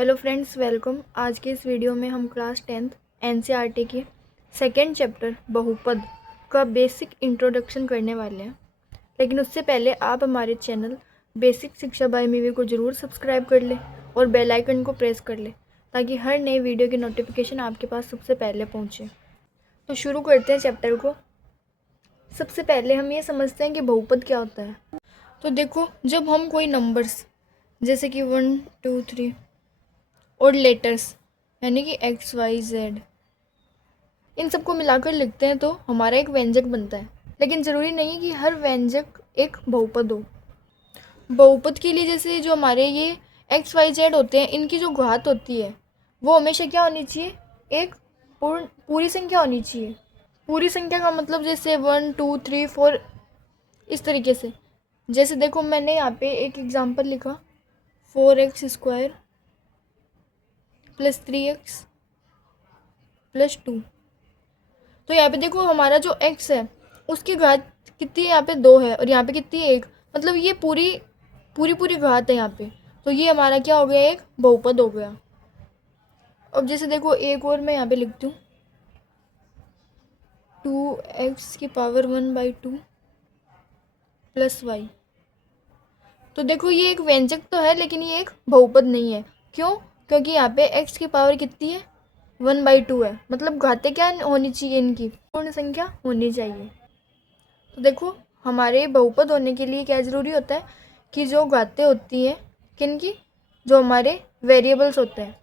Hello friends, welcome. आज के इस वीडियो में हम क्लास 10th एनसीईआरटी के सेकेंड चैप्टर बहुपद का बेसिक इंट्रोडक्शन करने वाले हैं। लेकिन उससे पहले आप हमारे चैनल बेसिक शिक्षा बाय मीवी को ज़रूर सब्सक्राइब कर लें और बेल आइकन को प्रेस कर लें ताकि हर नए वीडियो की नोटिफिकेशन आपके पास सबसे पहले पहुंचे। तो शुरू करते हैं चैप्टर को। सबसे पहले हम ये समझते हैं कि बहुपद क्या होता है। तो देखो, जब हम कोई नंबर्स जैसे कि 1 2 3 और लेटर्स यानी कि एक्स वाई जेड इन सबको मिलाकर लिखते हैं तो हमारा एक व्यंजक बनता है। लेकिन ज़रूरी नहीं कि हर व्यंजक एक बहुपद हो। बहुपद के लिए जैसे जो हमारे ये एक्स वाई जेड होते हैं, इनकी जो घात होती है वो हमेशा क्या होनी चाहिए, एक पूरी संख्या होनी चाहिए। पूरी संख्या का मतलब जैसे 1 2 3 4 इस तरीके से। जैसे देखो, मैंने यहाँ पे एक एग्जांपल लिखा 4x² + 3x + 2। तो यहाँ पे देखो, हमारा जो x है उसकी घात कितनी है, यहाँ पे 2 है और यहाँ पे कितनी है 1। मतलब ये पूरी पूरी पूरी घात है यहाँ पे। तो ये हमारा क्या हो गया, एक बहुपद हो गया। अब जैसे देखो, एक और मैं यहाँ पे लिखती हूँ 2x⁻1/2 + y। तो देखो, ये एक व्यंजक तो है लेकिन ये एक बहुपद नहीं है। क्यों? क्योंकि यहाँ पे x की पावर कितनी है, 1/2 है। मतलब घातें क्या होनी चाहिए, इनकी पूर्ण संख्या होनी चाहिए। तो देखो, हमारे बहुपद होने के लिए क्या ज़रूरी होता है कि जो घातें होती हैं किन की, जो हमारे वेरिएबल्स होते हैं,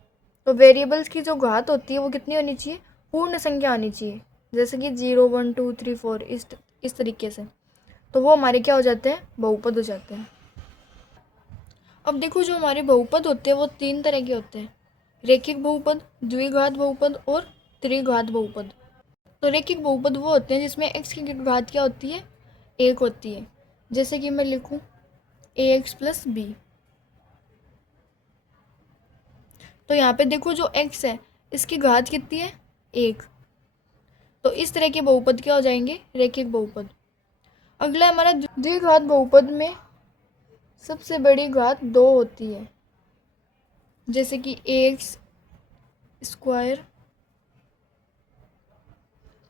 तो वेरिएबल्स की जो घात होती है वो कितनी होनी चाहिए, पूर्ण संख्या होनी चाहिए। जैसे कि 0 1 2 3 4 इस तरीके से। तो वो हमारे क्या हो जाते हैं, बहुपद हो जाते हैं। अब देखो, जो हमारे बहुपद होते हैं वो 3 तरह के होते हैं: रैखिक बहुपद, द्विघात बहुपद और त्रिघात बहुपद। तो रैखिक बहुपद वो होते हैं जिसमें x की घात क्या होती है, 1 होती है। जैसे कि मैं लिखूं ax + b। तो यहाँ पे देखो, जो x है इसकी घात कितनी है, 1। तो इस तरह के बहुपद क्या हो जाएंगे, रैखिक बहुपद। अगला हमारा द्विघात बहुपद में सबसे बड़ी घात 2 होती है। जैसे कि ax²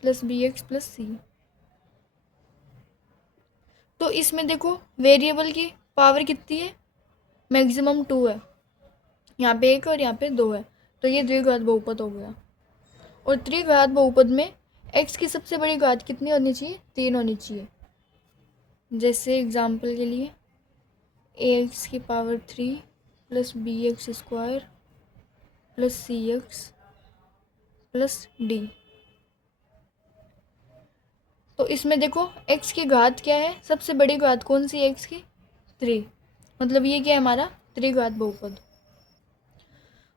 + bx + c। तो इसमें देखो, वेरिएबल की पावर कितनी है, मैक्सिमम 2 है। यहाँ पे 1 और यहाँ पे 2 है। तो ये द्विघात बहुपद हो गया। और त्रिघात बहुपद में x की सबसे बड़ी घात कितनी होनी चाहिए, 3 होनी चाहिए। जैसे एग्जाम्पल के लिए ax³ + bx² + cx + d। तो इसमें देखो, x की घात क्या है, सबसे बड़ी घात कौन सी है x की, 3। मतलब ये क्या है, हमारा त्रिघात बहुपद।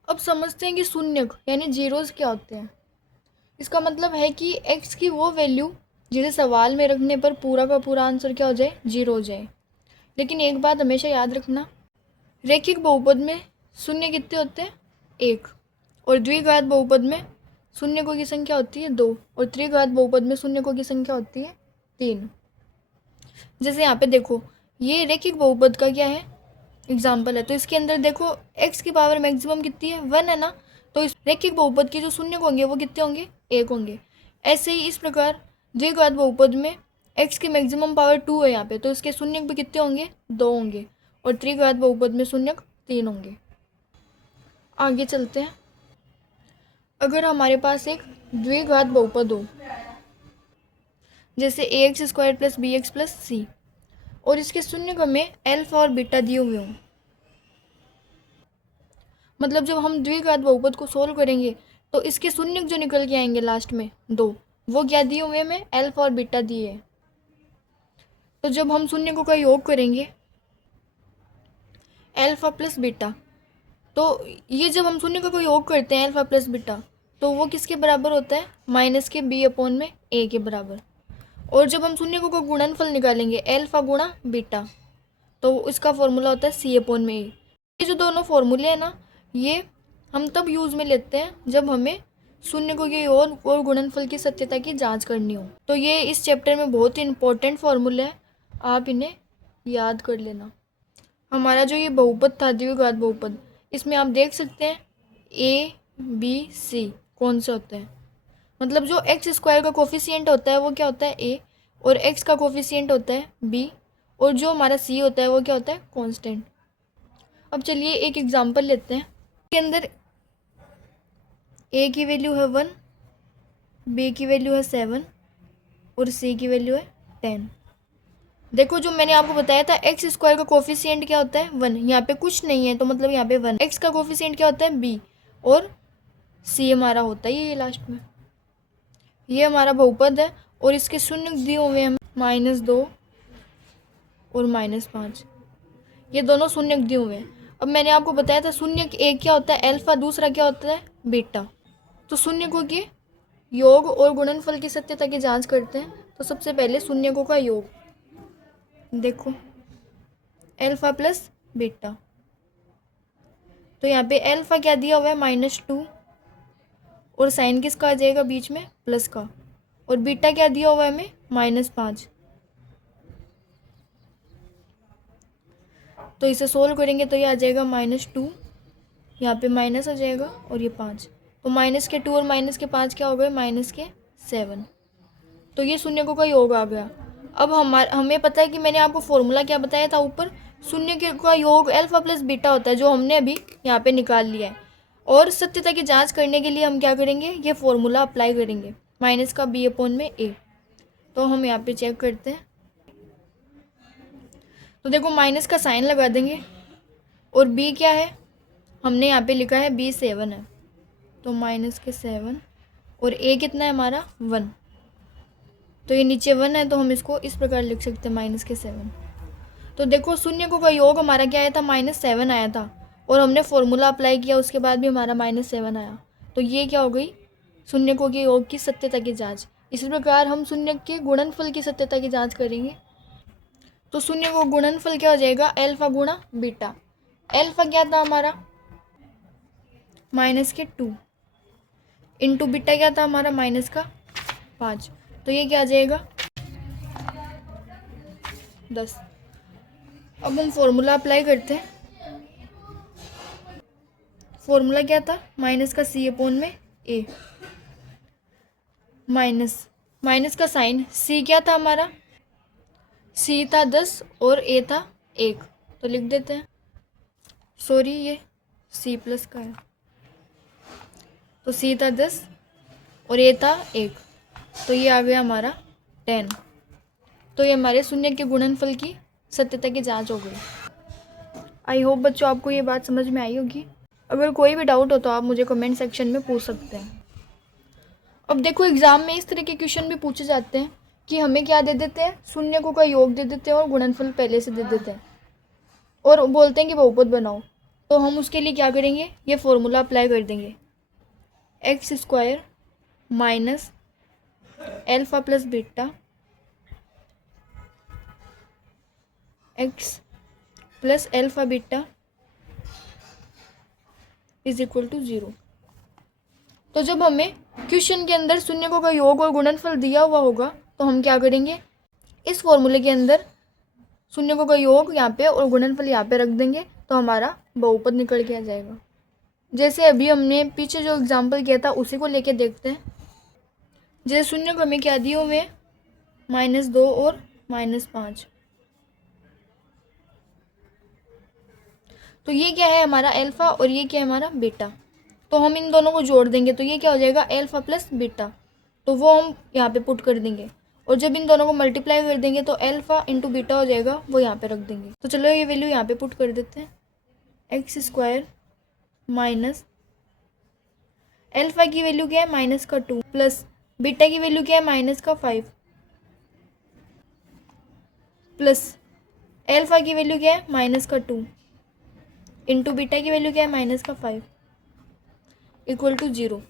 अब समझते हैं कि शून्यक यानी जीरोस क्या होते हैं। इसका मतलब है कि x की वो वैल्यू जिसे सवाल में रखने पर पूरा का पूरा आंसर क्या हो जाए, 0 हो जाए। लेकिन एक बात हमेशा याद रखना, रैखिक बहुपद में शून्य कितने होते हैं, 1। और द्विघात बहुपद में शून्यकों की संख्या होती है 2। और त्रिघात बहुपद में शून्यकों की संख्या होती है 3। जैसे यहाँ पे देखो, ये रैखिक बहुपद का क्या है, एग्जाम्पल है। तो इसके अंदर देखो, x की पावर मैक्सिमम कितनी है, 1 है ना। तो इस रैखिक बहुपद के जो शून्य होंगे वो कितने होंगे, 1 होंगे। ऐसे ही इस प्रकार द्विघात बहुपद में x की मैक्सिमम पावर 2 है यहाँ पे, तो इसके शून्य भी कितने होंगे, 2 होंगे। और त्रिघात बहुपद में शून्य 3 होंगे। आगे चलते हैं। अगर हमारे पास एक द्विघात बहुपद हो, जैसे ax² + bx + c, और इसके शून्य हमें अल्फा और बीटा दिए हुए हों। मतलब जब हम द्विघात बहुपद को सोल्व करेंगे तो इसके शून्य जो निकल के आएंगे लास्ट में 2, वो क्या दिए हुए हमें, अल्फा और बीटा दिए हैं। तो जब हम शून्य का योग करेंगे अल्फा + बीटा, तो ये जब हम शून्य का योग करते हैं अल्फा + बीटा, तो वो किसके बराबर होता है, -b/a के बराबर। और जब हम शून्य का गुणनफल निकालेंगे अल्फा गुणा बीटा, तो इसका फॉर्मूला होता है c/a। ये जो दोनों फॉर्मूले हैं ना, ये हम तब यूज़ में लेते हैं जब हमें शून्य को ये और गुणनफल की सत्यता की जांच करनी हो। तो ये इस चैप्टर में बहुत ही इंपॉर्टेंट फॉर्मूले हैं, आप इन्हें याद कर लेना। हमारा जो ये बहुपद था, द्विघात बहुपद, इसमें आप देख सकते हैं ए बी सी कौन से होते हैं, मतलब जो एक्स स्क्वायर का कोफिशिएंट होता है वो क्या होता है ए, और एक्स का कोफिशिएंट होता है बी, और जो हमारा सी होता है वो क्या होता है कांस्टेंट। अब चलिए एक एग्जांपल लेते हैं। के अंदर ए की वैल्यू है 1, बी की वैल्यू है 7 और सी की वैल्यू है 10। देखो जो मैंने आपको बताया था एक्स स्क्वायर का कोफिशिएंट क्या होता है 1, यहाँ पे कुछ नहीं है तो मतलब यहाँ पे 1। एक्स का कोफिशिएंट क्या होता है बी, और सी हमारा होता है ये लास्ट में। ये हमारा बहुपद है और इसके शून्य दिए हुए हैं -2 और -5, ये दोनों शून्य दिए हुए हैं। अब मैंने आपको बताया था शून्य एक क्या होता है अल्फा, दूसरा क्या होता है बीटा। तो शून्यकों के योग और गुणनफल की सत्यता की जांच करते हैं। तो सबसे पहले शून्यकों का योग देखो, अल्फा प्लस बीटा। तो यहाँ पे अल्फा क्या दिया हुआ है -2 और साइन किसका आ जाएगा बीच में प्लस का, और बीटा क्या दिया हुआ है हमें -5। तो इसे सोल्व करेंगे तो ये आ जाएगा -2, यहाँ पे माइनस आ जाएगा और ये 5। तो -2 और -5 क्या हो गए -7। तो ये शून्यकों का योग आ गया। अब हमें पता है कि मैंने आपको फॉर्मूला क्या बताया था ऊपर, शून्य का योग अल्फा प्लस बीटा होता है, जो हमने अभी यहाँ पे निकाल लिया है। और सत्यता की जांच करने के लिए हम क्या करेंगे, ये फॉर्मूला अप्लाई करेंगे, माइनस का बी अपॉन में ए। तो हम यहाँ पे चेक करते हैं। तो देखो माइनस का साइन लगा देंगे, और बी क्या है हमने यहाँ पे लिखा है बी 7 है, तो -7 और ए कितना है हमारा 1। तो ये नीचे 1 है तो हम इसको इस प्रकार लिख सकते हैं -7। तो देखो शून्यकों का योग हमारा क्या आया था -7 आया था, और हमने फॉर्मूला अप्लाई किया उसके बाद भी हमारा -7 आया। तो ये क्या हो गई शून्यकों के योग की सत्यता की जांच। इसी प्रकार हम शून्य के गुणनफल की सत्यता की जांच करेंगे। तो शून्य को गुणनफल क्या हो जाएगा अल्फा गुणा बीटा। अल्फा क्या था हमारा -2 इंटू बीटा क्या था हमारा -5। तो ये क्या आ जाएगा 10। अब हम फॉर्मूला अप्लाई करते हैं। फॉर्मूला क्या था माइनस का सी अपॉन में ए, माइनस का साइन सी क्या था हमारा, सी था 10 और ए था 1, तो लिख देते हैं। सॉरी ये सी प्लस का है, तो सी था 10 और ए था 1, तो ये आ गया हमारा 10। तो ये हमारे शून्य के गुणनफल की सत्यता की जांच हो गई। आई होप बच्चों आपको ये बात समझ में आई होगी। अगर कोई भी डाउट हो तो आप मुझे कमेंट सेक्शन में पूछ सकते हैं। अब देखो एग्ज़ाम में इस तरह के क्वेश्चन भी पूछे जाते हैं कि हमें क्या दे देते हैं शून्यकों का योग दे देते हैं और गुणनफल पहले से दे देते हैं, और बोलते हैं कि बहुपद बनाओ। तो हम उसके लिए क्या करेंगे, ये फॉर्मूला अप्लाई कर देंगे, x² minus alpha plus beta x plus alpha beta is equal to 0। तो जब हमें क्वेश्चन के अंदर शून्यकों का योग और गुणनफल दिया हुआ होगा तो हम क्या करेंगे, इस फॉर्मूले के अंदर शून्यकों का योग यहाँ पे और गुणनफल यहाँ पे रख देंगे, तो हमारा बहुपद निकल के आ जाएगा। जैसे अभी हमने पीछे जो एग्जांपल किया था उसी को लेके देखते हैं। जैसे शून्य को हमें क्या दिए हुए हैं -2 और -5, तो ये क्या है हमारा अल्फा और ये क्या है हमारा बीटा। तो हम इन दोनों को जोड़ देंगे तो ये क्या हो जाएगा अल्फा प्लस बीटा, तो वो हम यहाँ पे पुट कर देंगे। और जब इन दोनों को मल्टीप्लाई कर देंगे तो अल्फा इंटू बीटा हो जाएगा, वो यहाँ पे रख देंगे। तो चलो ये वैल्यू यहाँ पे पुट कर देते हैं, x² माइनस अल्फा की वैल्यू क्या है -2 प्लस बीटा की वैल्यू क्या है -5 प्लस अल्फा की वैल्यू क्या है -2 इंटू बीटा की वैल्यू क्या है -5 इक्वल टू 0।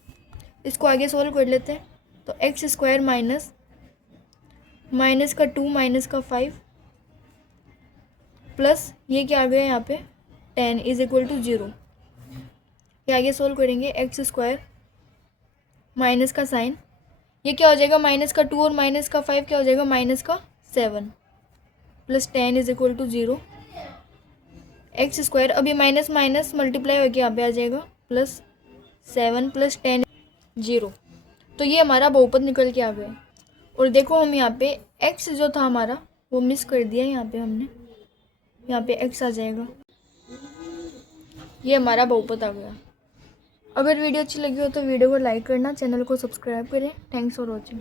इसको आगे सोल्व कर लेते हैं। तो x² माइनस -2 -5 प्लस ये क्या आ गया यहाँ पे 10 इज इक्वल टू 0। ये आगे सोल्व करेंगे, x² माइनस का साइन ये क्या हो जाएगा -2 और -5 क्या हो जाएगा -7 plus 10 is equal to 0। X square, अभी माइनस माइनस मल्टीप्लाई होकर यहाँ पे आ जाएगा प्लस 7 + 10 0। तो ये हमारा बहुपद निकल के आ गया। और देखो हम यहाँ पे एक्स जो था हमारा वो मिस कर दिया, यहाँ पे हमने, यहाँ पे एक्स आ जाएगा। ये हमारा बहुपद आ गया। अगर वीडियो अच्छी लगी हो तो वीडियो को लाइक करना, चैनल को सब्सक्राइब करें। Thanks for watching.